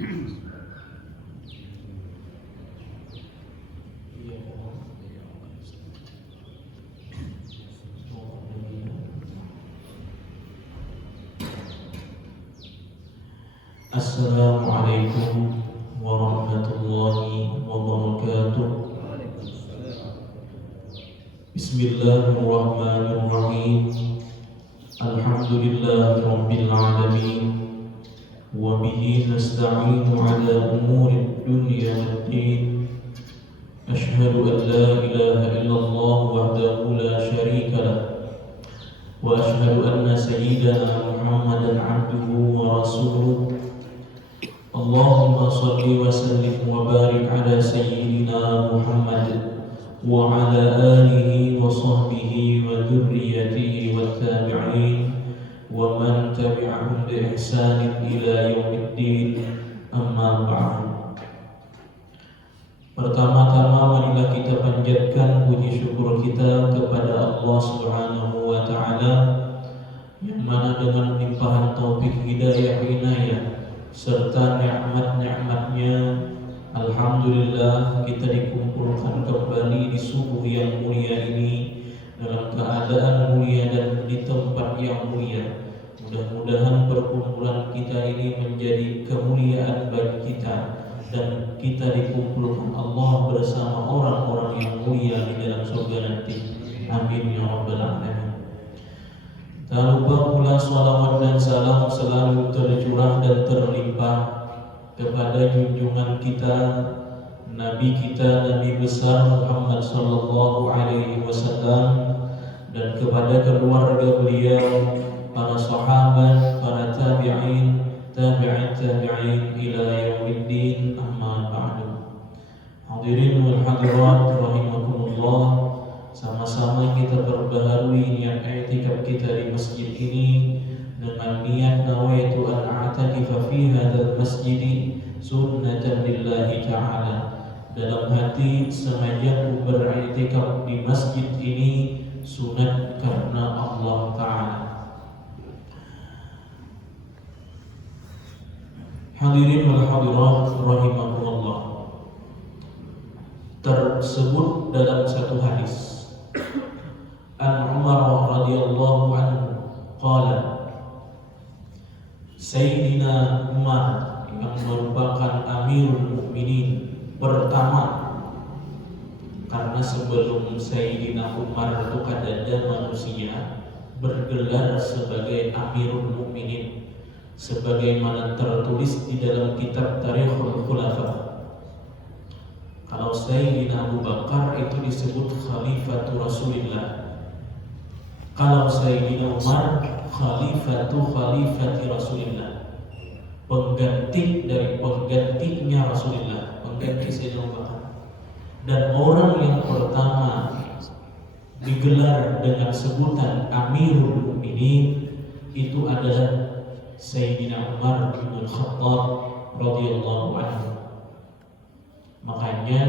Assalamualaikum warahmatullahi wabarakatuh. Bismillahirrahmanirrahim. Alhamdulillahi rabbil alamin. Wa bihi nasta'inu ala umuri dunya waddin. Ashhadu an la ilaha illallah wahdahu la syarika lah. Wa ashhadu anna sayyidana Muhammadan abduhu wa rasuluh. Allahumma salli wa sallim wa barik ala sayyidina Muhammad wa ala alihi wa sahbihi wa dhurriyyatihi wa tabi'in wa man tabi'ahum bi ihsanin ila yaumiddin, amma ba'du. Pertama-tama marilah kita panjatkan puji syukur kita kepada Allah Subhanahu wa taala yang mana dengan limpahan taufik hidayah inayah serta nikmat-nikmatnya, alhamdulillah kita dikumpulkan kembali di subuh yang mulia ini dalam keadaan mulia dan di tempat yang mulia. Mudah-mudahan perkumpulan kita ini menjadi kemuliaan bagi kita dan kita dikumpulkan Allah bersama orang-orang yang mulia di dalam surga nanti. Amin ya rabbal alamin. Tak lupa pula salawat dan salam selalu tercurah dan terlimpah kepada junjungan kita, Nabi kita, Nabi besar Muhammad sallallahu alaihi wasallam, dan kepada keluarga beliau, para sahabat, para tabi'in, tabi'in ila yaumiddin, amma ba'du. Hadirin wal hadirat rahimakumullah. Sama-sama kita perbaharui niat i'tikaf kita di masjid ini dengan niat nawaitu an a'takifa fi hadzal masjid sunnatan lillahi ta'ala. Dalam hati sengaja aku beriktikaf di masjid ini sunat karena Allah Ta'ala. Hadirin wal hadirat rahimakumullah. Tersebut dalam satu hadis An Umar radhiyallahu anhu qala, Sayyidina Umar yang merupakan Amirul Mukminin pertama, karena sebelum Sayyidina Umar itu ada manusia bergelar sebagai Amirul Mukminin sebagaimana tertulis di dalam kitab Tarikhul Khulafa. Kalau Sayyidina Abu Bakar itu disebut Khalifatu Rasulillah. Kalau Sayyidina Umar Khalifati Rasulillah, pengganti dari penggantinya Rasulullah, pengganti Sayyidina Abu Bakar. Dan orang yang pertama digelar dengan sebutan Amirul Mukminin itu adalah Sayyidina Umar bin Khattab radhiyallahu anhu. Makanya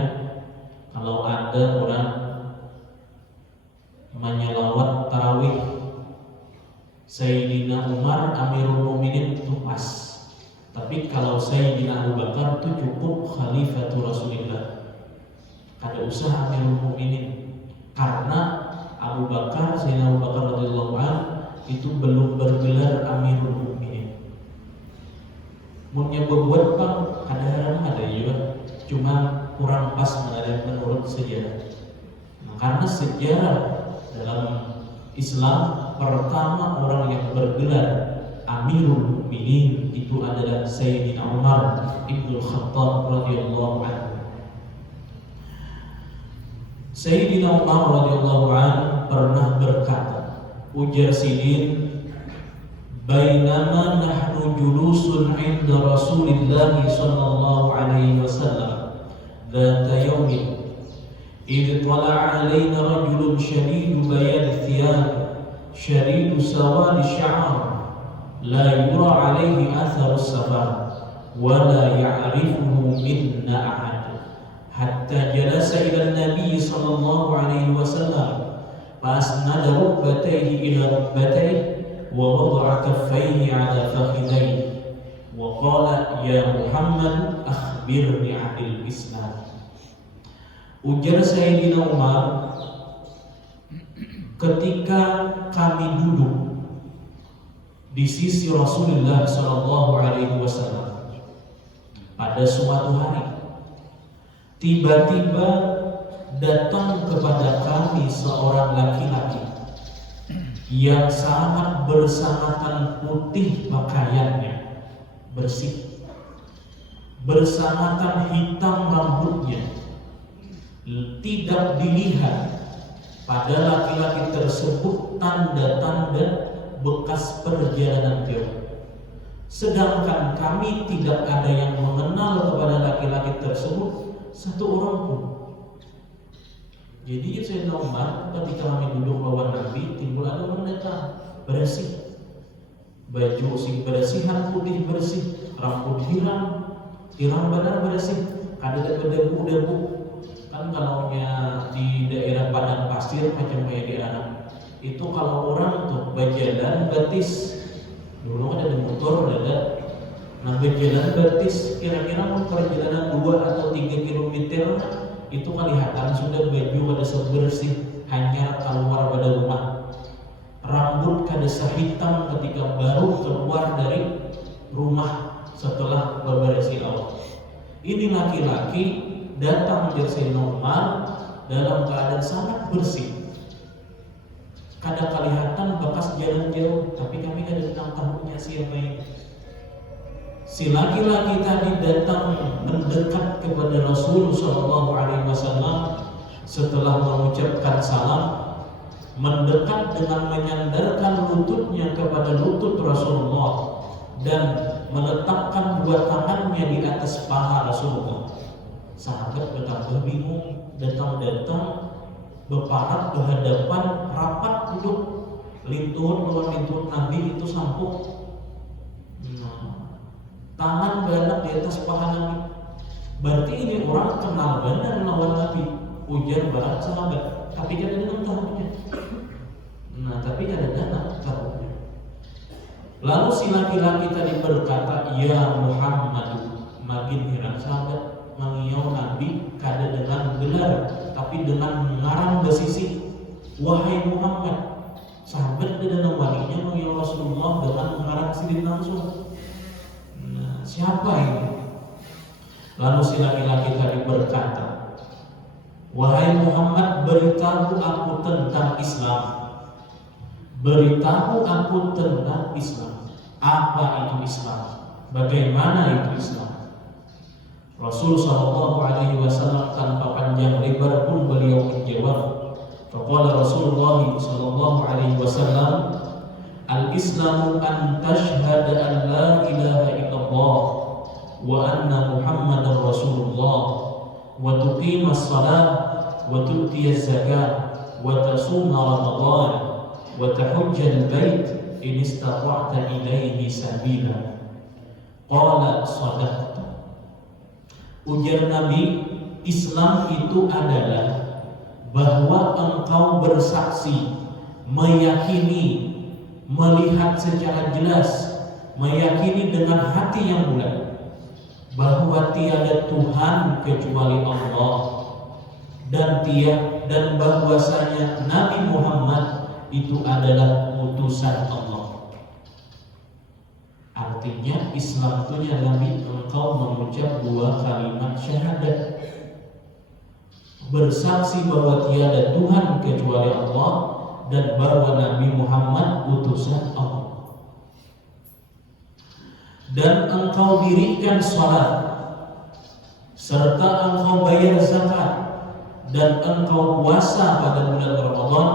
kalau ada orang menyelawat tarawih Sayyidina Umar Amirul Mukminin itu pas. Tapi kalau Sayyidina Abu Bakar itu cukup Khalifatu Rasulillah. Ada usaha Amirul Mukminin karena Abu Bakar, Sayyidina Abu Bakar radhiyallahu anhu itu belum bergelar Amirul Mukminin. Mun yang berbuat bang ada juga, cuma kurang pas menurut sejarah. Nah, karena sejarah dalam Islam pertama orang yang bergelar Amirul Mukminin itu adalah Sayyidina Umar ibn Khattab radhiyallahu anhu. Sayyidina Umar radhiyallahu anhu pernah berkata, ujar Sidin, bainama nahnu julusun 'inda Rasulillah sallallahu alaihi wasallam dzata yaumin idh tala'a 'alaina rajulun shadidu bayad thiyab shadidu sawad ash-sha'r la yura 'alaihi athar as-safar wa la ya'rifuhu minna ahad hatta jalasa ila an-nabi sallallahu alaihi wasallam fasnada rukbatayhi ila rukbatayhi wa wada'a kaffayhi 'ala fakhidayhi wa qala ya Muhammad akhbirni 'anil Islam. Ujar Sayyidina Umar, ketika kami duduk di sisi Rasulullah sallallahu alaihi wasallam pada suatu hari, tiba-tiba datang kepada kami seorang laki-laki yang sangat bersangatan putih pakaiannya, bersih, bersangatan hitam rambutnya. Tidak dilihat pada laki-laki tersebut tanda-tanda bekas perjalanan jauh. Sedangkan kami tidak ada yang mengenal kepada laki-laki tersebut satu orang pun. Jadi Sayyidina Umar ketika kami duduk lawan Nabi, timbul ada orang datang bersih, baju sing bersihan putih bersih, rambut hirang badan bersih, ada berdebu-debu. Kan kalau di daerah padang pasir macam kayak di Arab itu kalau orang tuh berjalan batis, dulu ada di motor ada. Nah berjalan batis kira-kira mau perjalanan 2 atau 3 kilometer itu kelihatan sudah baju kada sebersih hanya keluar pada rumah, rambut kada sehitam ketika baru keluar dari rumah setelah bebersih awal. Ini laki-laki datang dari Sayyidina Umar dalam keadaan sangat bersih, kada kelihatan bekas jalan jauh, tapi kami kada tahunya siapa ini. Si laki-laki tadi datang mendekat kepada Rasul sallallahu alaihi wasallam setelah mengucapkan salam, mendekat dengan menyandarkan lututnya kepada lutut Rasulullah dan meletakkan 2 tangannya di atas paha Rasulullah. Sahabat betapa bingung, datang berparat berhadapan, rapat duduk, lintut lawan lintut Nabi itu sampuk. Tangan banyak di atas paha Nabi. Berarti ini orang kenal benar lawan Nabi. Ujar barat sahabat, tapi kada ada tahunya. Tapi kada ada tahunya. Lalu si laki-laki tadi berkata, ya Muhammad. Makin heran sahabat mengiau Nabi kada dengan gelar, tapi dengan mengarang besisi, wahai Muhammad. Sahabat dan walinya mengiau Rasulullah dengan mengarang sidik langsung. Siapa ini? Lalu si laki-laki tadi berkata, wahai Muhammad, beritahu aku tentang Islam. Beritahu aku tentang Islam. Apa itu Islam? Bagaimana itu Islam? Rasul sallallahu alaihi wasallam tanpa panjang lebar pun beliau menjawab. Faqala Rasulullah sallallahu alaihi wasallam, al-Islamu an tashhada an la ilaha illallah wa anna Muhammadar Rasulullah wa tuqimas salat wa tu'tiyaz zakat wa tasuma Ramadan wa tahujjal bait in istata'ta ilaihi sabila. Qala sadaqta. Ujar Nabi, Islam itu adalah bahwa engkau bersaksi, meyakini, melihat secara jelas, meyakini dengan hati yang bulat bahwa tiada Tuhan kecuali Allah dan bahwasanya Nabi Muhammad itu adalah utusan Allah. Artinya Islam itu ya Nabi, engkau mengucap 2 kalimat syahadat, bersaksi bahwa tiada Tuhan kecuali Allah dan bahwa Nabi Muhammad utusan Allah. Dan engkau dirikan salat, serta engkau bayar zakat, dan engkau puasa pada bulan Ramadan,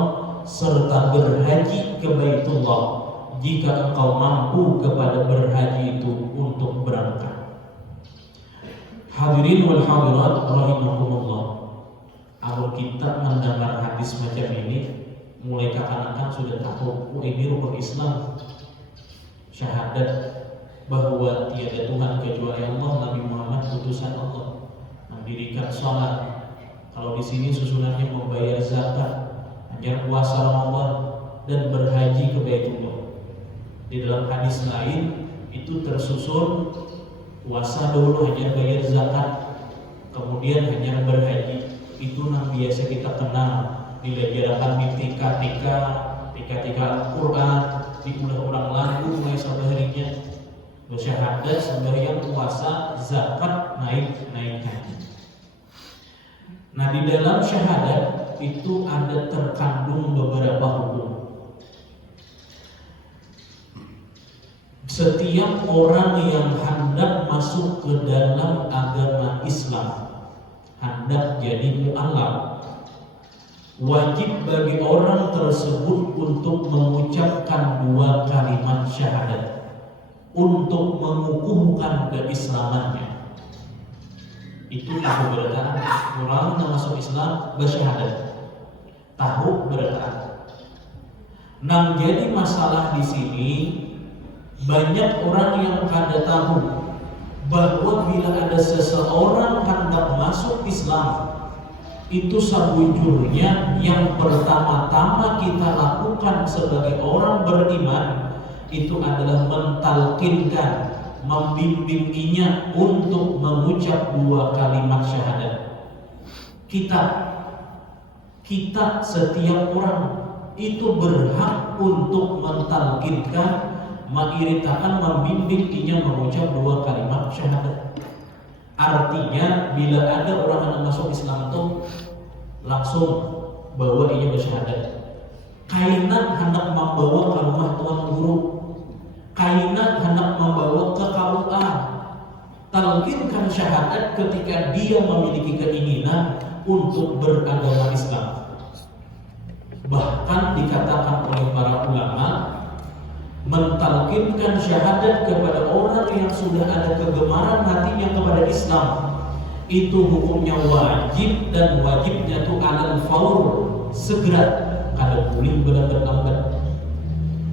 serta berhaji ke Baitullah jika engkau mampu kepada berhaji itu untuk berangkat. Hadirin wal hadirat rahimakumullah. Kalau kita mendengar hadis macam ini, mulai kapan-kapan sudah tahu, ini rukun Islam, syahadat bahwa tiada Tuhan kecuali Allah, Nabi Muhammad utusan Allah, mendirikan sholat. Kalau di sini susunannya membayar zakat, ajar puasa Ramadan, dan berhaji ke Baitullah. Di dalam hadis lain Itu tersusun puasa dulu, hanya bayar zakat, kemudian hanya berhaji. Itu yang biasa kita kenal, dilajarkan di tika-tika Al-Quran, diulang-ulang lagu mulai sabarinya, bersyahadat, sembahyang, puasa, zakat, naik haji. Nah, di dalam syahadat itu ada terkandung beberapa hukum. Setiap orang yang hendak masuk ke dalam agama Islam, hendak jadi mu'alaf, wajib bagi orang tersebut untuk mengucapkan 2 kalimat syahadat untuk mengukuhkan keislamannya. Itu tahu berataan. Orang yang masuk Islam bersyahadat, tahu berataan. Nah, jadi masalah di sini banyak orang yang kada tahu bahwa bila ada seseorang hendak masuk Islam, itu sebujurnya yang pertama-tama kita lakukan sebagai orang beriman itu adalah mentalkinkan, membimbinginya untuk mengucap 2 kalimat syahadat. Kita setiap orang itu berhak untuk mentalkinkan, mengiritakan, membimbing ia mengucap 2 kalimat syahadat. Artinya bila ada orang yang masuk Islam itu langsung bawa ia bersyahadat. Kaina hendak membawa ke rumah tuan guru, kaina hendak membawa ke KUA, talqinkan syahadat ketika dia memiliki keinginan untuk beragama Islam. Bahkan dikatakan oleh para ulama, mentalkinkan syahadat kepada orang yang sudah ada kegemaran hatinya kepada Islam itu hukumnya wajib, dan wajibnya itu alal faur, segera, kada boleh berlambat-lambat.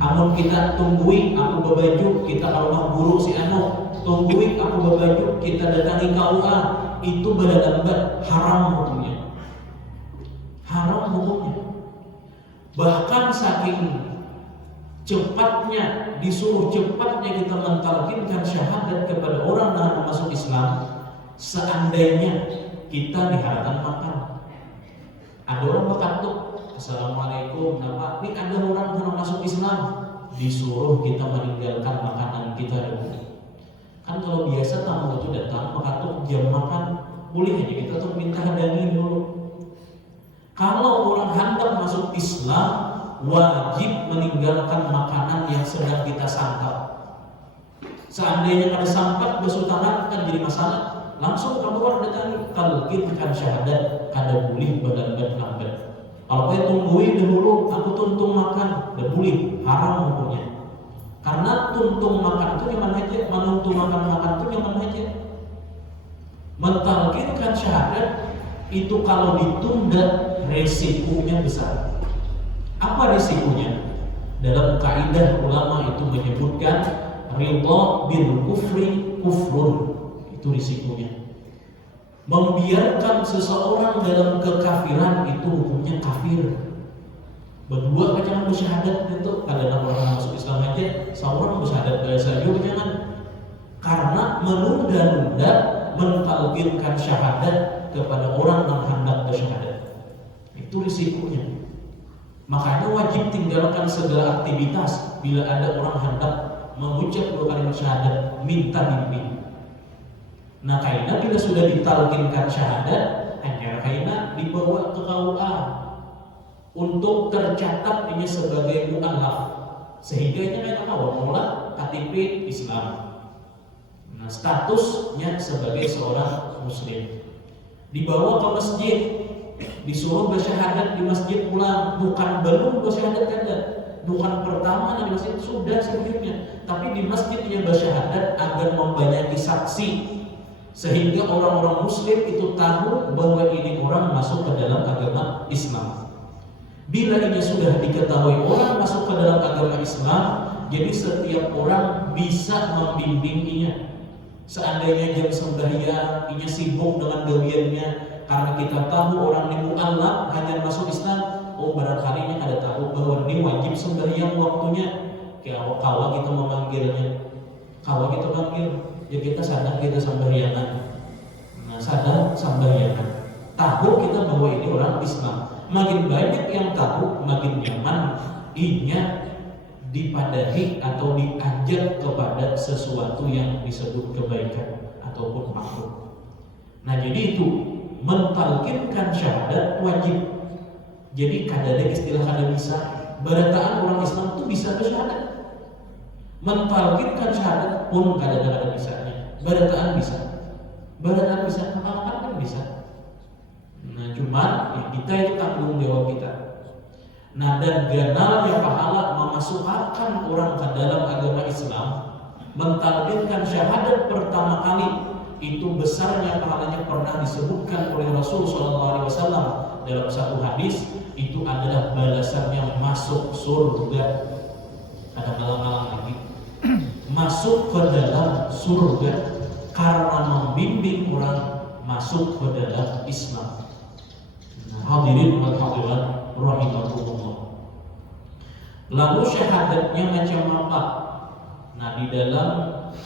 Amun kita tungguin aku berbaju, kita kalau mau guru si anu tungguin aku berbaju, kita datangi KUA, itu berlambat, haram hukumnya. Haram hukumnya. Bahkan saking cepatnya, disuruh cepatnya kita mentalkinkan syahadat kepada orang yang masuk Islam, seandainya kita diharapkan makan. Ada orang berkata, Assalamualaikum, nama ini ada orang yang masuk Islam, disuruh kita meninggalkan makanan kita dulu. Kan kalau biasa tamu itu datang, maka tuh jam makan boleh aja kita tuh minta hadangi dulu. Kalau orang hendak masuk Islam, wajib meninggalkan makanan yang sedang kita santap. Seandainya ada santap basuh tangan kan jadi masalah, langsung keluar datang talqinkan syahadat, kada boleh berlambat-lambat. Kalau saya tungguin dahulu, aku tuntung makan, dan boleh, haram hukumnya. Karena tuntung makan itu nyaman aja, menuntung makan itu nyaman aja. Mentalkinkan syahadat itu kalau ditunda resikonya besar. Apa risikonya? Dalam kaidah ulama itu menyebutkan ridha bil kufri kufrun. Itu risikonya. Membiarkan seseorang dalam kekafiran itu hukumnya kafir. Berdua jangan bersyahadat itu, kalau orang masuk Islam aja seorang bersyahadat saja jangan. Karena menunda-nunda mentalqinkan syahadat kepada orang yang hendak bersyahadat. Itu risikonya. Makanya wajib tinggalkan segala aktivitas bila ada orang hendak mengucap 2 kalimat syahadat, minta bimbing. Nah, kaina bila sudah ditalqinkan syahadat, hanya kaina dibawa ke KUA untuk tercatat ini sebagai mu'alaf, sehingga ini kaina tahu mula KTP Islam. Nah, statusnya sebagai seorang muslim. Dibawa ke masjid, disuruh bersyahadat di masjid pulang, bukan belum bersyahadat kada, bukan pertama di masjid sudah sebelumnya, tapi di masjidnya bersyahadat agar membanyaki saksi, sehingga orang-orang muslim itu tahu bahwa ini orang masuk ke dalam agama Islam. Bila ini sudah diketahui orang masuk ke dalam agama Islam, jadi setiap orang bisa membimbinginya. Seandainya jam sembahyang, ia sibuk dengan gawiannya, karena kita tahu orang ini mu'alaf hanya masuk Islam, oh barangkali ini ada tahu bahwa ini wajib sembahyang waktunya, kalau kita memanggilnya. Kalau kita panggil, ya kita sadar kita sembahyangan. Nah, sadar sembahyangan. Tahu kita bahwa ini orang Islam. Makin banyak yang tahu, makin nyaman inya dipadahi atau diajak kepada sesuatu yang disebut kebaikan ataupun makruh. Nah, jadi itu mentalkinkan syahadat wajib. Jadi kadang istilah kada bisa berataan orang Islam itu bisa ke syahadat. Mentalkinkan syahadat pun kadang-kadang ada bisanya. Berataan bisa, mengamalkan kan bisa. Nah, cuman ya kita itu tanggung jawab kita. Nah, dan ganalnya pahala memasukkan orang ke dalam agama Islam, mentalkinkan syahadat pertama kali itu besarnya pahalanya pernah disebutkan oleh Rasul SAW dalam satu hadis, itu adalah balasannya masuk surga. Ada malam-malam lagi masuk ke dalam surga karena membimbing orang masuk ke dalam Islam. Nah, hadirin wal hadirat rahimakumullah. Lalu syahadatnya macam apa? Nah, di dalam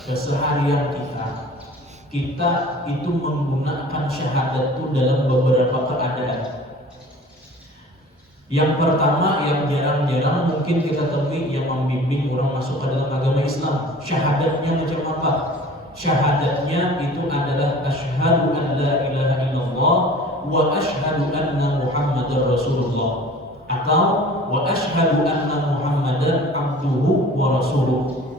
keseharian kita itu menggunakan syahadat itu dalam beberapa keadaan. Yang pertama, yang jarang-jarang mungkin kita temui yang membimbing orang masuk ke dalam agama Islam. Syahadatnya macam apa? Syahadatnya itu adalah asyhadu an la ilaha illallah wa asyhadu anna Muhammadar Rasulullah, atau wa asyhadu anna Muhammadan abduhu wa rasuluh.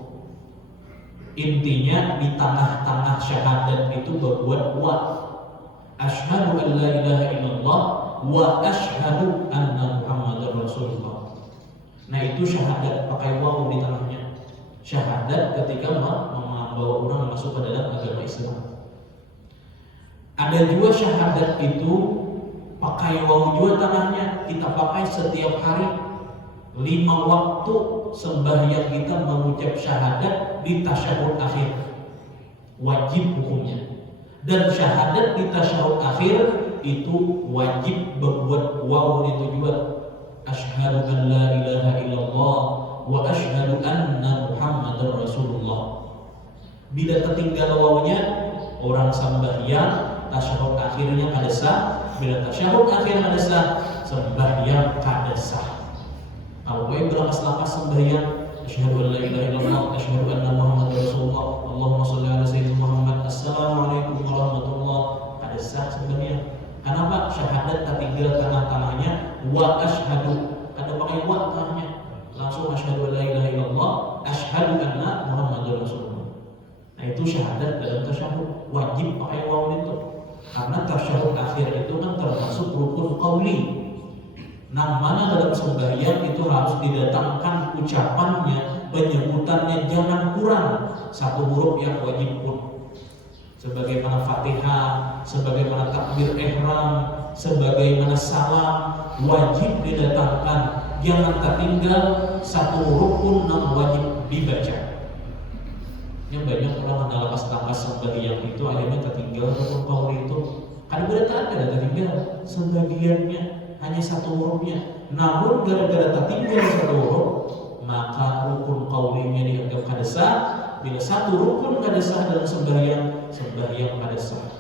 Intinya di tengah-tengah syahadat itu berbuat wa. Asyhadu an la ilaha illallah wa asyhadu anna Muhammadar Rasulullah. Nah, itu syahadat pakai waw di tengahnya. Syahadat ketika membawa orang masuk ke dalam agama Islam. Ada juga syahadat itu pakai waw juga tengahnya. Kita pakai setiap hari 5 waktu sembahyang kita mengucap syahadat di tasyahud akhir. Wajib hukumnya. Dan syahadat di tasyahud akhir itu wajib berbuat waw itu juga. Asyhadu an la ilaha illallah wa asyhadu anna Muhammadar Rasulullah. Bila tertinggal wawnya, orang sembahyang tasyahud akhirnya kada sah. Bila tasyahud akhir kada sah, sembahyang kada sah. Kalau gue berlapas-lapas sembahyang, asyhadu an la ilaha illallah, asyhadu anna Muhammadar Rasulullah, Allahumma shalli ala sayyidina Muhammad, assalamualaikum warahmatullah, kada sah sembahyang. Kenapa? Syahadat tertinggal tengah-tengahnya wa asyhadu, ada pakai wa tengahnya, langsung asyhadu an la ilaha illallah, asyhadu anna Muhammadar Rasulullah. Nah, itu syahadat dalam tasyahud wajib pakai waw itu, karena tasyahud akhir itu kan termasuk rukun qauli. Nah, mana dalam sembahyang itu harus didatangkan ucapannya, penyebutannya jangan kurang satu huruf yang wajib pun. Sebagaimana Fatihah, sebagaimana takbir ihram, sebagaimana salam wajib didatangkan, jangan tertinggal satu huruf pun yang wajib dibaca. Yang banyak orang ada lapas-lapas sembahyang itu akhirnya tertinggal rukun qauli itu. Kan berarti ada tertinggal sebagiannya hanya satu hurufnya. Namun gara-gara tertinggal satu huruf, maka rukun qaulinya dianggap kada sah. Bila satu rukun kada sah dalam sembahyang kada sah.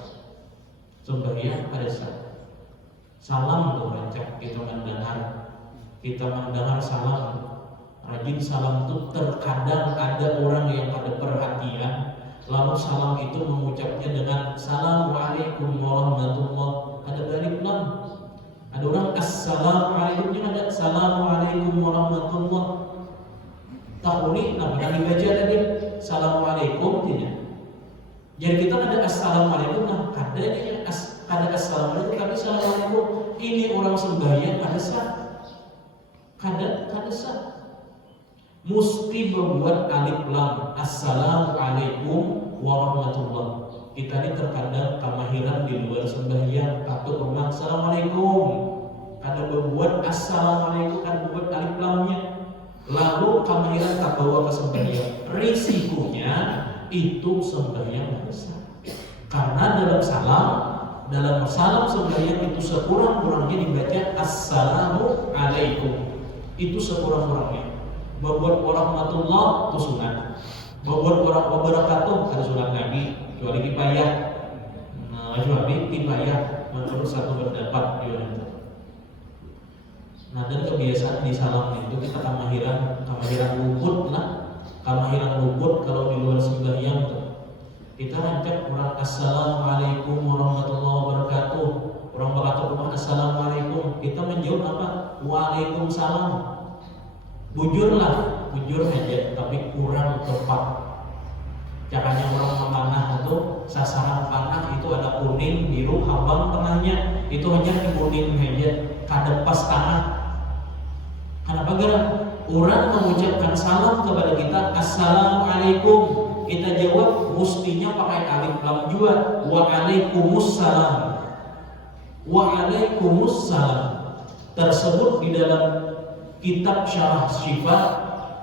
Sembahyang kada sah. Salam tuh rancak kita mendengar salam. Rajin salam itu terkadang ada orang yang ada perhatian, lalu salam itu mengucapnya dengan Assalamualaikum warahmatullah, ada balik lam. Ada orang Assalamualaikum, ada Assalamualaikum warahmatullah. Tahuni namanya dibaca tadi Assalamualaikum tidak. Jadi kita ada Assalamualaikum, nah kadanya ada Assalamualaikum, tapi Assalamualaikum ini orang sembahyang ada sah, kada sah. Mesti membuat alif lam Assalamualaikum warahmatullah. Kita ini terkadang kemahiran di luar sembahyang atau rumah Assalamualaikum, kada membuat Assalamualaikum, kada membuat alif lamnya. Lalu kemahiran tak bawa ke sembahyang, risikonya itu sembahyang besar. Karena dalam salam sembahyang itu sekurang-kurangnya dibaca Assalamualaikum. Itu sekurang-kurangnya. Berbuat warahmatullah itu sunat. Wabarakatuh ada surat Nabi kecuali kifayah. Nah, kecuali kifayah menurut satu pendapat juga itu. Nah, dan kebiasaan di salam itu kita kamahiran luput lah, kamahiran luput kalau di luar sembahyang tuh. Kita ngajak orang assalamualaikum warahmatullahi wabarakatuh. Orang berkata rumah assalamualaikum, kita menjawab apa? Waalaikumsalam. Bujur aja, tapi kurang tepat. Caranya orang memanah itu sasaran panah itu ada kuning, biru, abang tengahnya itu hanya di kuning aja, kada pas tanah. Kenapa? Gara orang mengucapkan salam kepada kita assalamualaikum, kita jawab mestinya pakai alif lam juga, waalaikumsalam. Waalaikumsalam tersebut di dalam kitab Syarah Syifa,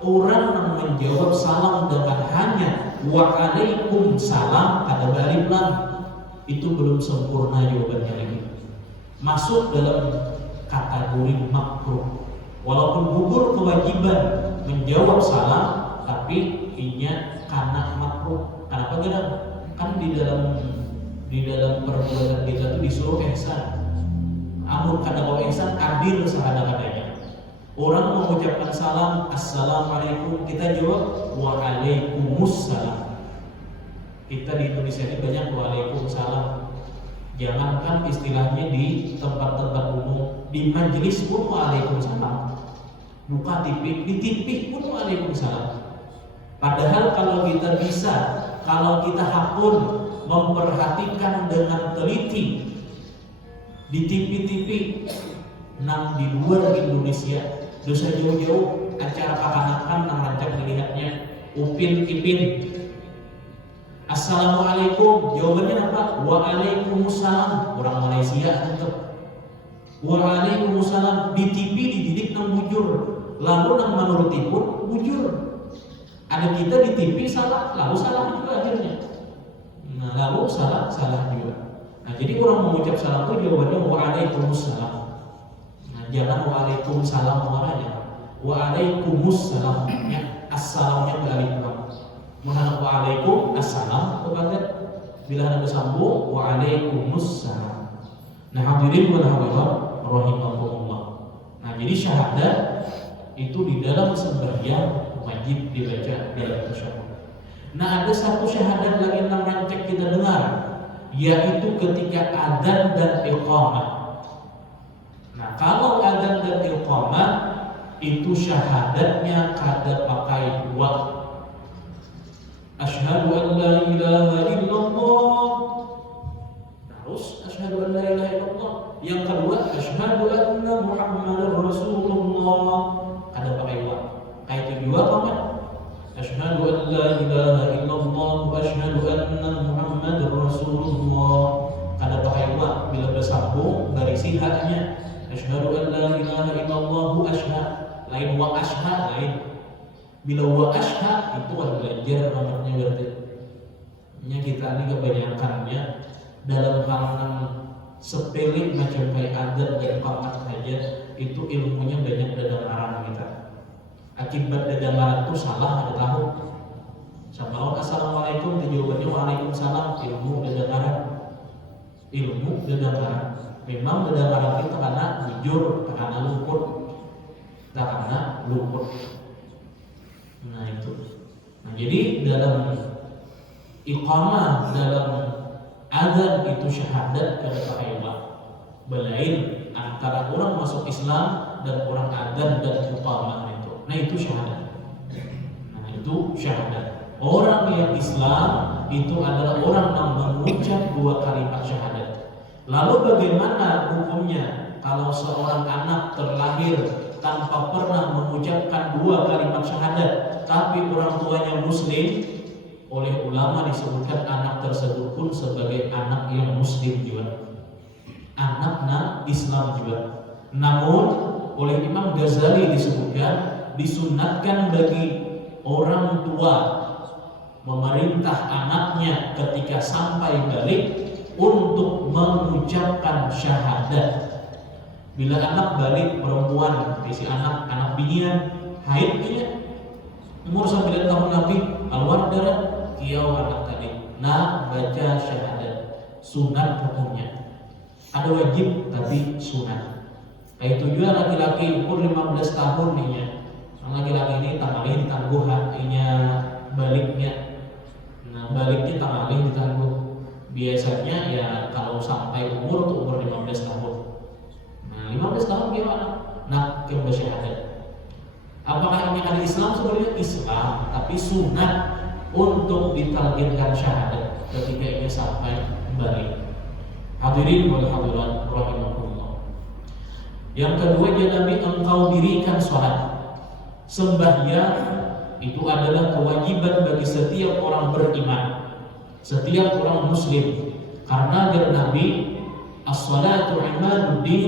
orang yang menjawab salam dengan hanya waalaikumsalam ada alif lam itu belum sempurna jawabannya lagi, masuk dalam kategori makruh. Walaupun gugur kewajiban menjawab salam, tapi inya karena makruh. Kenapa? Kan di dalam perbuatan kita itu disuruh ihsan. Amun kada mau ihsan adil sahada-hadanya. Orang mengucapkan salam assalamualaikum, kita jawab waalaikumsalam. Kita di Indonesia ini banyak waalaikumsalam. Jangankan istilahnya di tempat-tempat umum, di majelis pun waalaikumsalam. Buka TV, di TV pun waalaikumsalam. Padahal kalau kita hakun memperhatikan dengan teliti di TV nang di luar Indonesia, dosa jauh-jauh acara kekanakan nang rancak dilihatnya Upin Ipin. Assalamualaikum, jawabannya apa? Waalaikumsalam. Orang Malaysia itu waalaikumsalam. Di TV dididik nang bujur, lalu nang menuruti pun bujur. Ada kita di TV salah, lalu salah juga akhirnya. Nah, lalu salah juga. Nah, jadi orang mengucap salam itu jawabannya waalaikumsalam. Nah, jangan waalaikumsalam marahnya. Waalaikumsalam, ya assalamnya balik lam. Menghadap waalaikum assalam kepada bila ada bersambung waalaikumsalam. Nah, hadirin wal hadirat rahimakumullah. Nah, jadi syahadat itu di dalam sembahyang wajib dibaca dalam tasyahud. Nah, ada satu syahadat lagi yang rancak kita dengar, yaitu ketika adzan dan iqamah. Nah, kalau adzan dan iqamah itu syahadatnya kada pakai wa. Asyhadu an la ilaha illallah. Terus asyhadu an la ilaha illallah. Yang kedua asyhadu anna Muhammadar Rasulullah. Ada pakai wa. Kayak itu juga apa? Asyhadu an la ilaha illallah wa asyhadu anna Muhammadar Rasulullah. Kada pakai wa bila bersambung dari sihanya. Asyhadu an la ilaha illallah wa asyhadu. Lain wa asyhadu lain. Bila wa asyhad itu ada belajar namanya berarti. Kita ini kebanyakannya dalam hal yang sepele macam kayak adzan dan iqamah saja itu ilmunya banyak dagangan kita. Akibat dagangan itu salah ada tahu. Sama orang assalamualaikum jawabannya waalaikumsalam, ilmu dagangan. Memang dagangan itu karena jujur, karena luput. Nah itu. Nah, jadi dalam iqamah, dalam adzan itu syahadat kada pakai wa. Belain antara orang masuk Islam dan orang adzan dan iqamah itu. Nah itu syahadat. Orang yang Islam itu adalah orang yang mengucap dua kalimat syahadat. Lalu bagaimana hukumnya kalau seorang anak terlahir tanpa pernah mengucapkan dua kalimat syahadat, tapi orang tuanya muslim? Oleh ulama disebutkan anak tersebut pun sebagai anak yang muslim juga, anaknya Islam juga. Namun oleh Imam Ghazali disebutkan disunatkan bagi orang tua memerintah anaknya ketika sampai balik untuk mengucapkan syahadat. Bila anak balik perempuan, si anak binian, haid dia umur 9 tahun lebih, keluar darah kiau anak tadi nah baca syahadat sunat hukumnya, ada wajib tapi sunat. Itu juga laki-laki umur 15 tahun nih ya, laki-laki ini tangalih ditangguh hatinya baliknya, nah baliknya tangalih ditangguh. Biasanya ya kalau sampai umur tuh umur 15 tahun, nah 15 tahun dia nak ke syahadat. Apakah ini ada Islam? Sebenarnya Islam, tapi sunat untuk ditalqinkan syahadat ketika ini sampai balik. Hadirin wal hadirat rahimakumullah. Yang kedua, Nabi engkau dirikan sholat. Sembahyang itu adalah kewajiban bagi setiap orang beriman, setiap orang muslim. Karena dari Nabi, as-salatu imaduddin,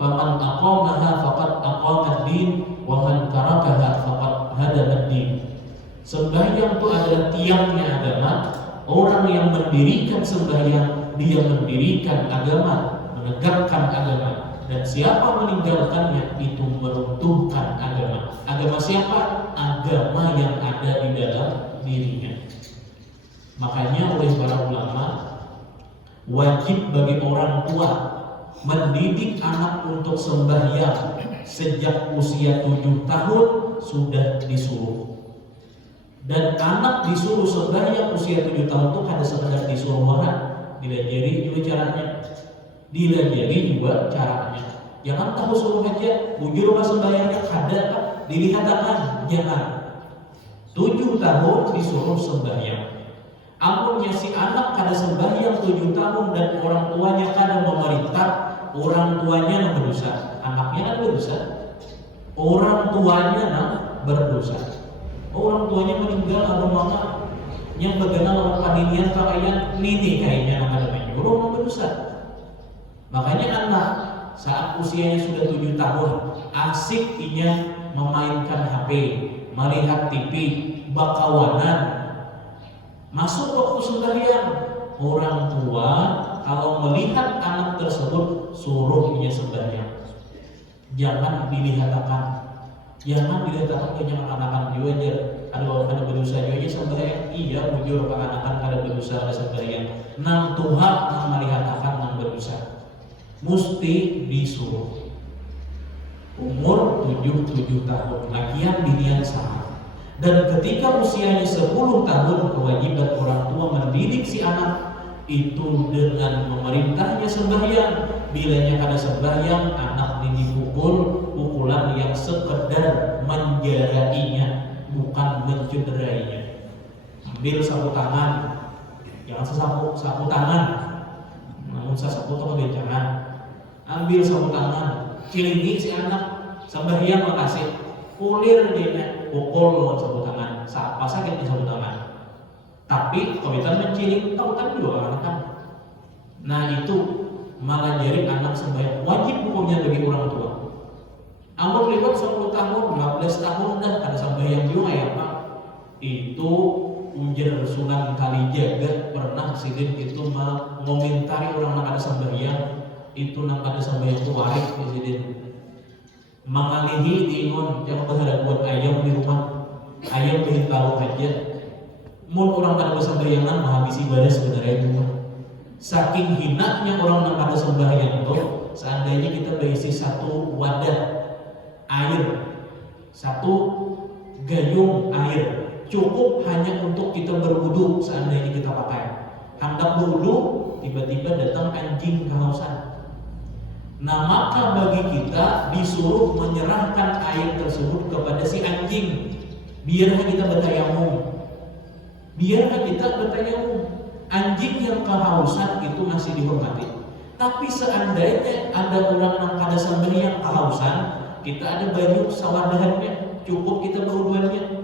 faman aqamaha faqad aqamad-din, wa man tarakaha faqad hadamad-din. Sembahyang itu adalah tiangnya agama. Orang yang mendirikan sembahyang, dia mendirikan agama, menegakkan agama. Dan siapa meninggalkannya itu meruntuhkan agama. Agama siapa? Agama yang ada di dalam dirinya. Makanya oleh para ulama, wajib bagi orang tua mendidik anak untuk sembahyang sejak usia 7 tahun sudah disuruh. Dan anak disuruh sembahyang usia 7 tahun itu kada sekedar disuruh orang, dilajari juga caranya. Dilajari juga caranya. Jangan tahu suruh aja, bujur rumah sembahyangnya kada pak, dilihatkan, jangan. 7 tahun disuruh sembahyang. Amunnya si anak kada sembahyang 7 tahun dan orang tuanya kada memerintah, orang tuanya yang berdosa, anaknya kan berdosa. Orang tuanya berdosa. Orang tuanya meninggal ada mama yang bagaimana orang paninian pakaian nini kayaknya ada menyuruh berdosa. Makanya anak saat usianya sudah 7 tahun asik inya memainkan HP, melihat TV, bakawanan, masuk waktu sembahyang. Orang tua kalau melihat anak tersebut suruh inya sembahyang. Jangan dilihatkan, jangan dilihatkan ke anak-anak juga aja. Ada berdosa juga sembahyang. Iya bujur anak-anak kada berdosa ada sembahyang. Nang Tuhan nang melihatkan nang berdosa. Mesti disuruh umur 7 tahun lakian dinian sama. Dan ketika usianya 10 tahun kewajiban orang tua mendidik si anak itu dengan memerintahnya sembahyang. Bilanya kada sembahyang anak dipukul pukulan yang sekedar menjarainya bukan mencederainya. Ambil sapu tangan, jangan sapu tangan, namun sapu itu kebencangan. Ambil sapu tangan, cilingi si anak, sembahyang makasih, kulir dia, pukul lawan sapu tangan, apa sakit di sapu tangan. Tapi kawitan menciling, tahu juga anak kan. Nah itu malah jadi anak sembahyang wajib hukumnya bagi orang tua. Amun lewat 10 tahun, 15 tahun dah kada sembahyang juga ya pak. Itu ujar Sunan Kalijaga pernah sidin itu mengomentari orang yang ada sembahyang. Itu nang kada sembahyang itu warik presiden mengalihi diingon yang berharap buat ayam di rumah, ayam bikin tahu aja. Mun orang kada sembayangan menghabisi ibadah sebenarnya itu. Saking hinanya orang yang kada sembahyang itu, seandainya kita berisi satu wadah air, satu gayung air, cukup hanya untuk kita berwudu seandainya kita pakai. Hendak berwudu, tiba-tiba datang anjing kehausan. Nah maka bagi kita disuruh menyerahkan air tersebut kepada si anjing. Biarlah kita bertayamum. Biarlah kita bertayamum. Anjing yang kehausan itu masih dihormati. Tapi seandainya ada orang yang kada sembahyang kehausan, kita ada baju sawadahannya, cukup kita berwuduannya.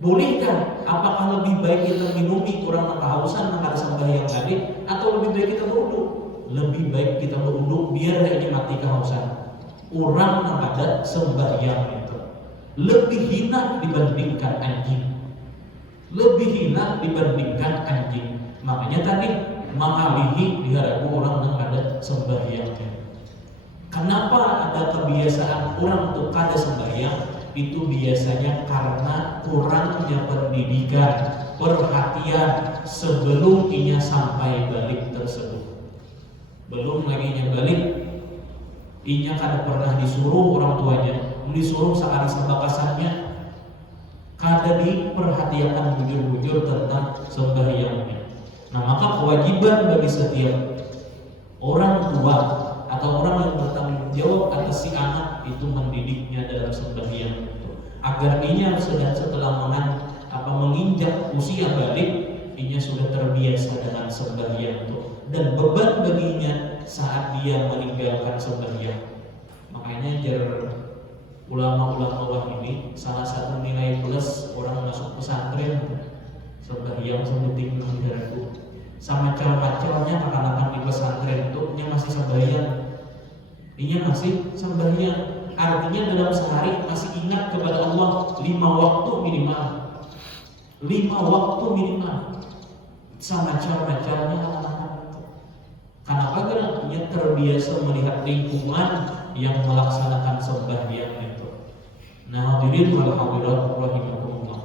Bolehkah? Apakah lebih baik kita minumi orang yang kehausan yang kada sembahyang tadi, atau lebih baik kita berwudu? Lebih baik kita berwudu biar ini mati kehausan. Orang yang ada sembahyang itu lebih hina dibandingkan anjing. Lebih hina dibandingkan anjing. Makanya tadi mengalihi dihadapi orang yang ada sembahyangnya. Kenapa ada kebiasaan orang untuk kada sembahyang? itu biasanya karena kurangnya pendidikan, perhatian sebelum ia sampai balik tersebut. Belum lagi balik, inya kada pernah disuruh orang tuanya, disuruh sekali sabakasannya, kada diperhatikan bujur-bujur tentang sembahyangnya. Nah, maka kewajiban bagi setiap orang tua atau orang yang bertanggung jawab atas si anak itu mendidiknya dalam sembahyang itu, agar inya setelah menginjak usia balik, inya sudah terbiasa dengan sembahyang itu, dan beban baginya saat dia meninggalkan sembahyang. Makanya ulama-ulama ini salah satu nilai plus orang masuk pesantren, sembahyang sebuting menghindariku. Sama macam-macamnya akan di pesantren itu nya masih sembahyang. Inya masih sembahyang. Artinya dalam sehari masih ingat kepada Allah 5 waktu minimal. 5 waktu minimal. Sama macam-macamnya anak-anak itu. Kenapa? Karena dia terbiasa melihat lingkungan yang melaksanakan sembahyang itu. Nah, hadirin wal hadirat rahimakumullah.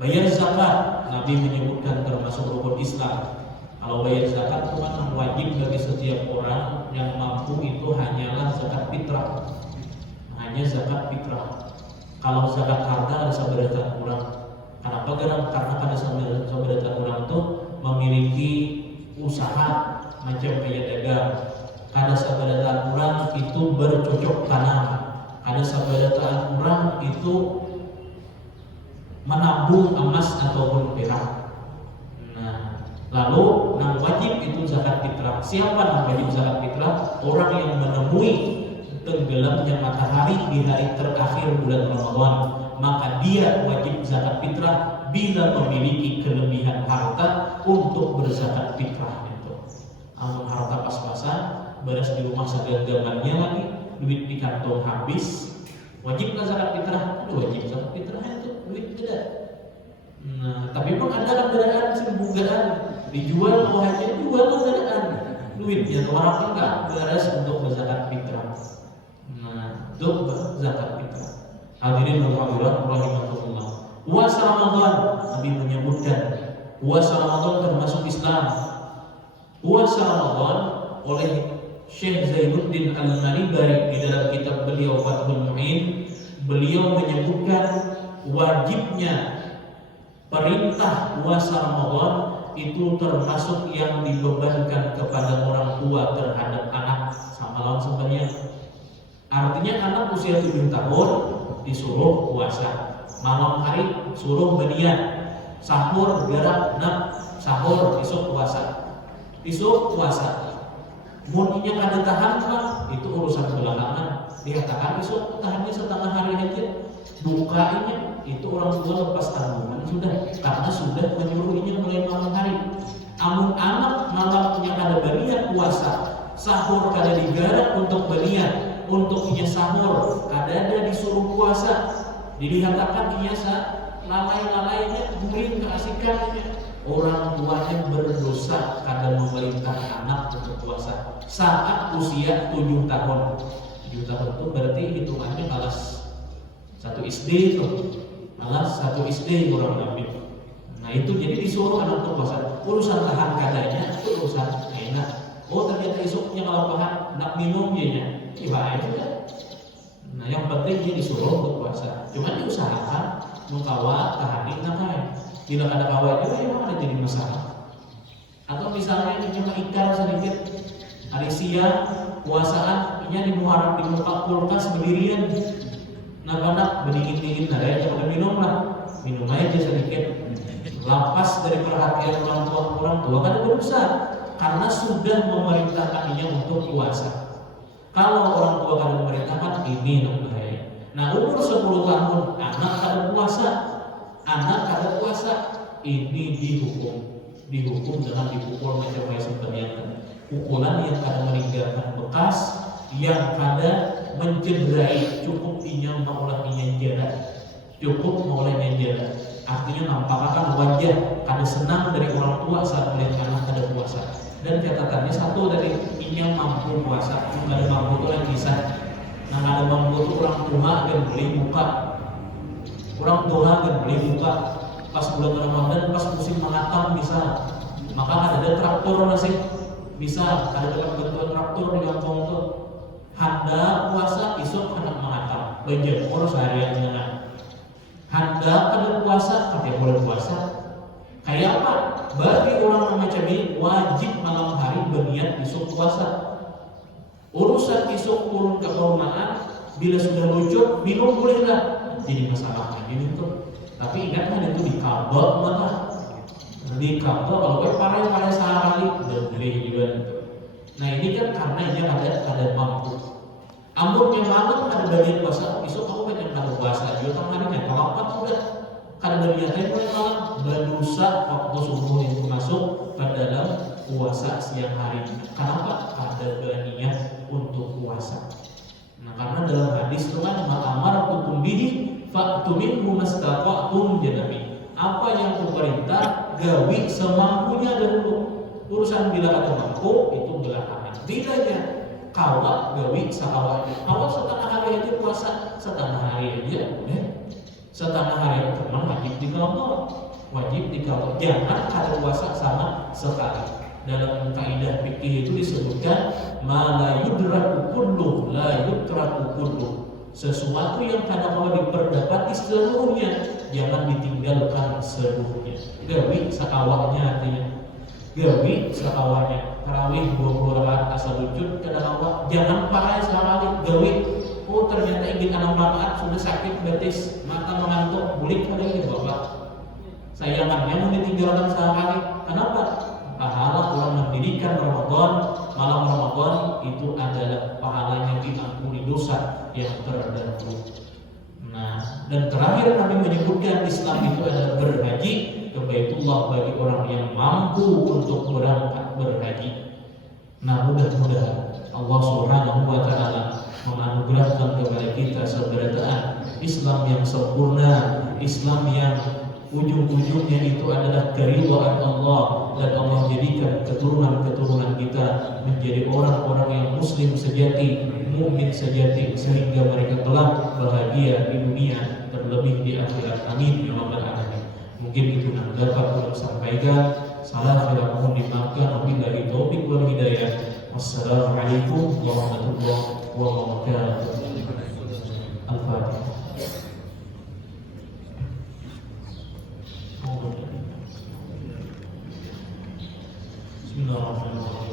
Bayar zakat, Nabi menyebutkan termasuk rukun Islam. Kalau bayar zakat itu kan wajib bagi setiap orang yang mampu, itu hanyalah zakat fitrah. Hanya zakat fitrah. Kalau zakat harta ada sabaraha kurang. Kenapa? Karena pada sabaraha kurang itu memiliki usaha macam kayak dagang. Kada sabaraha kurang itu bercocok tanam. Ada sabaraha kurang itu menabung emas ataupun perak. Nah, lalu yang wajib itu zakat fitrah. Siapa yang wajib zakat fitrah? Orang yang menemui tenggelamnya matahari di hari terakhir bulan Ramadan, maka dia wajib zakat fitrah bila memiliki kelebihan harta untuk berzakat fitrah itu. Amun harta pas-pasan, beras di rumah segagamannya lagi, duit di kantong habis, wajib zakat fitrah? Wajib zakat fitrah itu duit tidak. Nah, tapi pun ada kendaraan sembugaan dijual, mau hanya jual kendaraan duitnya orang enggak beres untuk berzakat fitrah. Nah, untuk berzakat fitrah. Hadirin hadirat rahimakumullah. Puasa Ramadan, Nabi menyebutkan puasa Ramadan termasuk Islam. Puasa Ramadan oleh Syekh Zainuddin Al-Maribari di dalam kitab beliau Fathul Mu'in, beliau menyebutkan wajibnya perintah puasa Ramadan itu termasuk yang dibebankan kepada orang tua terhadap anak sama lawan sebenarnya. Artinya anak usia 7 tahun disuruh puasa, malam hari suruh berniat, sahur gerak sahur besok puasa. Mungkinnya kada tahan mah itu urusan belakangan. Dikatakan besok tahannya setengah hari aja. Dukanya itu orang tua lepas tanggungan sudah, karena sudah menyuruhnya mulai malam hari. Amun anak malamnya kada berniat puasa, sahur kada digarap untuk berniat, untuk inya sahur kada disuruh puasa. Dikatakan inya lalai-lalainya guring keasikannya. Orang tuanya berdosa kada memerintah anak untuk puasa saat usia 7 tahun. 7 tahun itu berarti hitungannya kelas 1 SD itu. Kelas 1 SD orang ambil. Nah, itu jadi disuruh anak untuk puasa. Urusan tahan kadanya itu urusan enak. Oh, ternyata esoknya kalau pahan nak minum nya. Bahaya juga. Nah, yang penting dia disuruh untuk puasa. Cuma diusahakan mengkawal tahanin nakai. Bila ada kawal juga memang ada jadi masalah. Atau misalnya ini cuma ikar sedikit, hari siang puasaan ini di muka kulkas berdirian. Nak berdingin-dingin ada yang minum aja sedikit. Lepas dari perhatian orang tua kan berusaha karena sudah memerintahkannya untuk puasa. Kalau orang tua kan memerintahkan ini bahaya. Nah, umur 10 tahun anak kada puasa, ini dihukum dengan dipukul macam sebenarnya. Pukulan yang kada meninggalkan bekas, yang kada mencederai, cukup inya maulahnya jarak, cukup maulahnya jarak. Artinya nampakkan wajah kada senang dari orang tua saat melihat anak kada puasa. Dan catatannya satu dari inya mampu puasa, kada mampu itu yang bisa Nah ada mampu itu orang tua dan beli muka, orang tua dan beli muka pas bulan Ramadan, pas musim mengatam bisa, maka ada traktor masih bisa, ada bantuan traktor di kampung tuh. Handa puasa isuk hendak mengatam, berjemur seharian dengan. Handa kada puasa, kada boleh puasa. Kayak apa? Bagi orang macam ini wajib malam hari berniat isuk puasa. Urusan isuk turun ke perumahan, bila sudah lucu minum boleh nggak? Jadi masalah lagi itu. Tapi ingatlah itu dikabel mana? Dikabel kalau parai sehari dan beli juga itu. Nah ini kan karena ini ada mampu. Amurnya malam ada bagian puasa, isuk aku kan yang kalau puasa juga tangannya kalau apa udah kada bagian mulai malam berdosa waktu subuh itu masuk ke dalam puasa siang hari. Kenapa? Ada berniat untuk puasa. Nah karena dalam hadis itu kan ma'amar tukum bihi fa'tumin mumastata'tum janabi. Apa yang pemerintah gawi semampunya dahulu. Urusan bila ada mampu itu belakangan. Bedanya kawat gawi sakawatnya. Kawat setengah hari aja puasa, setengah hari aja setengah hari itu memang wajib dikawal. Wajib dikawal. Jangan ada puasa sama sekali. Dalam kaidah fikih itu disebutkan ma la yudraku kullu la yutraku kullu. Sesuatu yang kadang kala diperdapati seluruhnya jangan ditinggalkan seluruhnya. Gawi sakawatnya artinya. Gawi sakawatnya. Tarawih 20 rakaat asal wujud kadang kala jangan pakai sekali gawi. Oh ternyata ingin 6 rakaat sudah sakit betis mata mengantuk bulik kada ini Bapak. Sayangannya mau ditinggalkan sekali. Kenapa? Pahala orang mendirikan Ramadan, malam Ramadan itu adalah pahalanya diampuni dosa yang terdahulu. Nah, dan terakhir kami menyebutkan Islam itu adalah berhaji ke Baitullah bagi orang yang mampu untuk berangkat berhaji. Nah, mudah-mudahan Allah Subhanahu wa taala menganugerahkan kepada kita keberadaan Islam yang sempurna, Islam yang ujung-ujungnya itu adalah keridhaan Allah, dan Allah jadikan keturunan-keturunan kita menjadi orang-orang yang muslim sejati, mukmin sejati, sehingga mereka kelak bahagia di dunia terlebih di akhirat. Amin ya rabbal alamin. Mungkin itu yang dapat saya sampaikan. Salah bila mohon dimaafkan. Wabillahi taufiq wal hidayah. Wassalamualaikum warahmatullahi wabarakatuh. Al-Fatihah. Bismillahirrahmanirrahim.